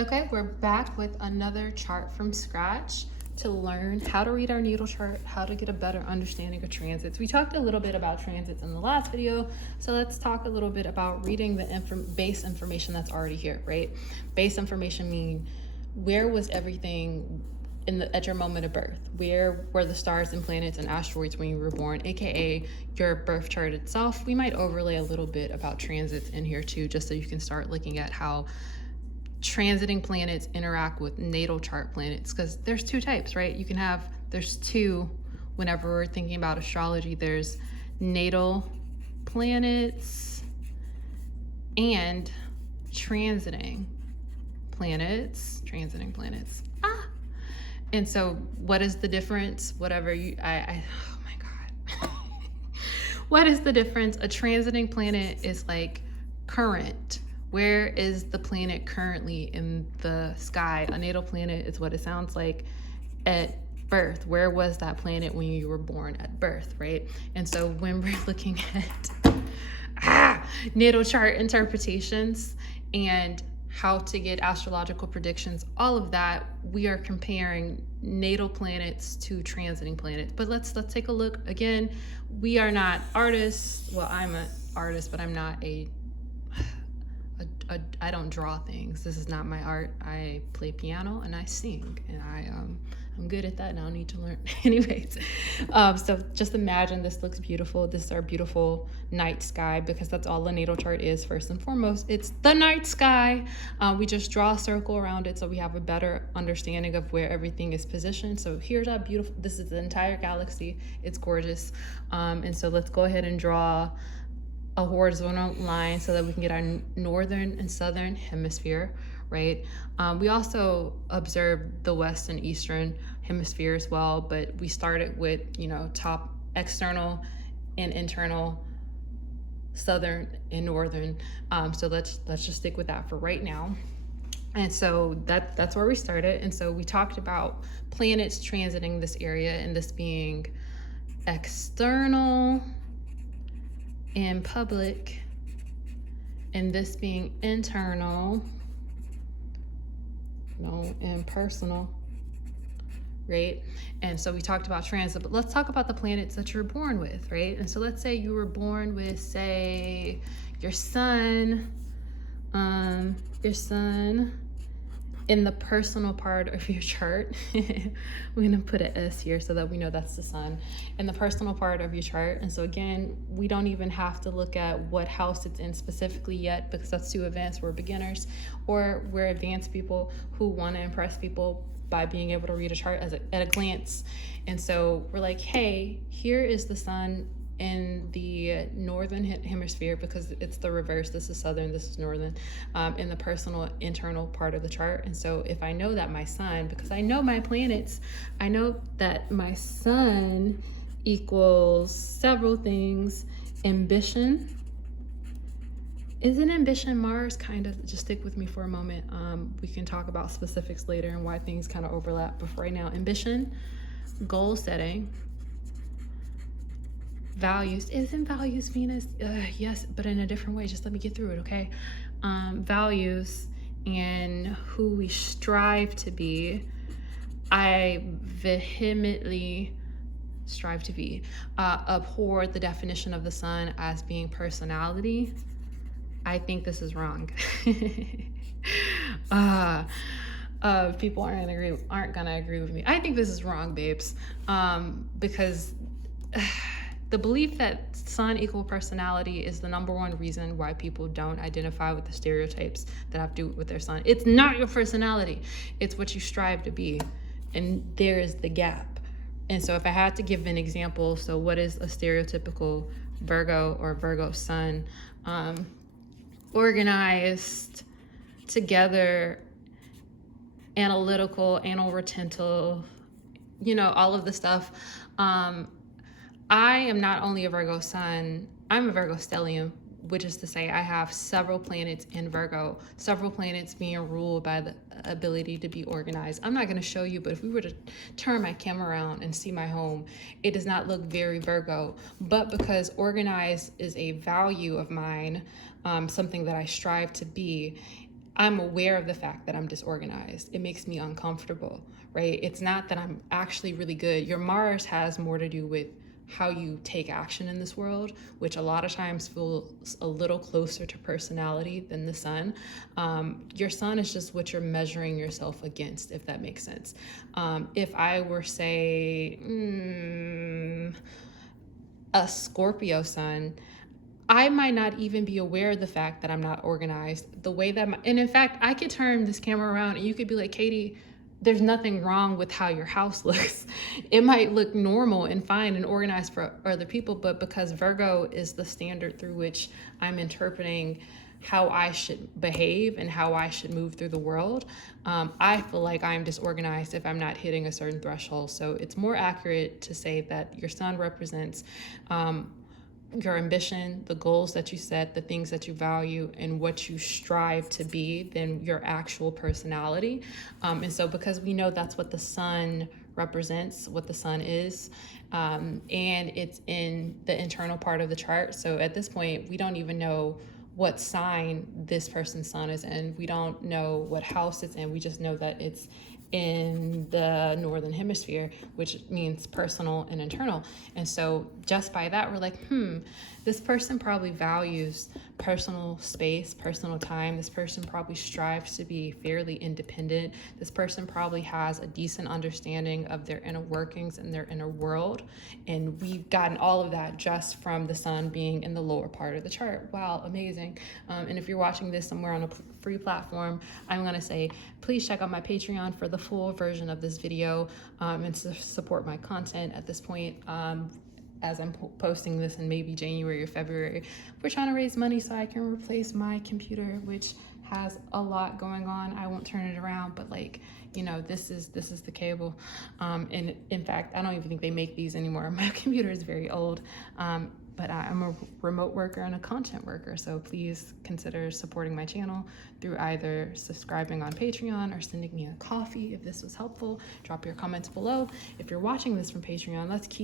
Okay, we're back with another chart from scratch to learn how to read our natal chart, how to get a better understanding of transits. We talked a little bit about transits in the last video, so let's talk a little bit about reading the base information that's already here, right? Base information mean where was everything at your moment of birth? Where were the stars and planets and asteroids when you were born, aka your birth chart itself? We might overlay a little bit about transits in here too, just so you can start looking at how transiting planets interact with natal chart planets, because there's two types, right? There's two whenever we're thinking about astrology. There's natal planets and transiting planets. And so what is the difference? Oh my God. What is the difference? A transiting planet is like current. Where is the planet currently in the sky? A natal planet is what it sounds like at birth. Where was that planet when you were born at birth, right? And so when we're looking at natal chart interpretations and how to get astrological predictions, all of that, we are comparing natal planets to transiting planets. But let's take a look again. We are not artists. Well, I'm an artist, but I'm not I don't draw things. This is not my art. I play piano and I sing, and I'm good at that, and I don't need to learn. Anyways, so just imagine this looks beautiful. This is our beautiful night sky, because that's all the natal chart is. First and foremost, it's the night sky. We just draw a circle around it so we have a better understanding of where everything is positioned. So here's our beautiful. This is the entire galaxy. It's gorgeous. And so let's go ahead and draw a horizontal line so that we can get our northern and southern hemisphere, right? We also observed the west and eastern hemisphere as well, but we started with, top external and internal, southern and northern. So let's just stick with that for right now. And so that's where we started. And so we talked about planets transiting this area, and this being external and public, and this being internal, and personal, right? And so we talked about transit, but let's talk about the planets that you're born with, right? And so let's say you were born with, say, your sun in the personal part of your chart. We're gonna put an S here so that we know that's the sun in the personal part of your chart. And so again, we don't even have to look at what house it's in specifically yet, because that's too advanced. We're beginners, or we're advanced people who want to impress people by being able to read a chart at a glance. And so we're like, hey, here is the sun in the northern hemisphere, because it's the reverse. This is southern, this is northern, in the personal internal part of the chart. And so if I know that my sun, because I know my planets, I know that my sun equals several things. Ambition. Isn't ambition Mars? Kind of. Just stick with me for a moment. We can talk about specifics later and why things kind of overlap. But for right now, ambition, goal setting, values. Isn't values Venus? Yes, but in a different way. Just let me get through it, okay? Values and who we strive to be. I vehemently strive to be. Abhor the definition of the sun as being personality. I think this is wrong. People aren't gonna agree with me. I think this is wrong, babes, because the belief that sun equal personality is the number one reason why people don't identify with the stereotypes that have to do with their sun. It's not your personality. It's what you strive to be. And there is the gap. And so if I had to give an example, so what is a stereotypical Virgo or Virgo sun? Organized, together, analytical, anal retental, all of the stuff. I am not only a Virgo sun, I'm a Virgo stellium, which is to say I have several planets in Virgo, several planets being ruled by the ability to be organized. I'm not going to show you, but if we were to turn my camera around and see my home, it does not look very Virgo. But because organized is a value of mine, something that I strive to be, I'm aware of the fact that I'm disorganized. It makes me uncomfortable, right? It's not that I'm actually really good. Your Mars has more to do with how you take action in this world, which a lot of times feels a little closer to personality than the sun. Your sun is just what you're measuring yourself against, if that makes sense. If I were, say, a Scorpio sun, I might not even be aware of the fact that I'm not organized the way that and in fact, I could turn this camera around and you could be like, Katie, there's nothing wrong with how your house looks. It might look normal and fine and organized for other people, but because Virgo is the standard through which I'm interpreting how I should behave and how I should move through the world, I feel like I'm disorganized if I'm not hitting a certain threshold. So it's more accurate to say that your sun represents your ambition, the goals that you set, the things that you value, and what you strive to be than your actual personality. And so because we know that's what the sun represents, what the sun is, and it's in the internal part of the chart. So at this point, we don't even know what sign this person's sun is in. We don't know what house it's in. We just know that it's in the northern hemisphere, which means personal and internal. And so just by that, we're like, this person probably values personal space, personal time. This person probably strives to be fairly independent. This person probably has a decent understanding of their inner workings and their inner world. And we've gotten all of that just from the sun being in the lower part of the chart. Wow, amazing. And if you're watching this somewhere on a free platform, I'm gonna say, please check out my Patreon for the full version of this video and to support my content at this point. As I'm posting this in maybe January or February, we're trying to raise money so I can replace my computer, which has a lot going on. I won't turn it around, but like, you know, this is the cable. And in fact, I don't even think they make these anymore. My computer is very old. But I'm a remote worker and a content worker, so please consider supporting my channel through either subscribing on Patreon or sending me a coffee if this was helpful. Drop your comments below. If you're watching this from Patreon, let's keep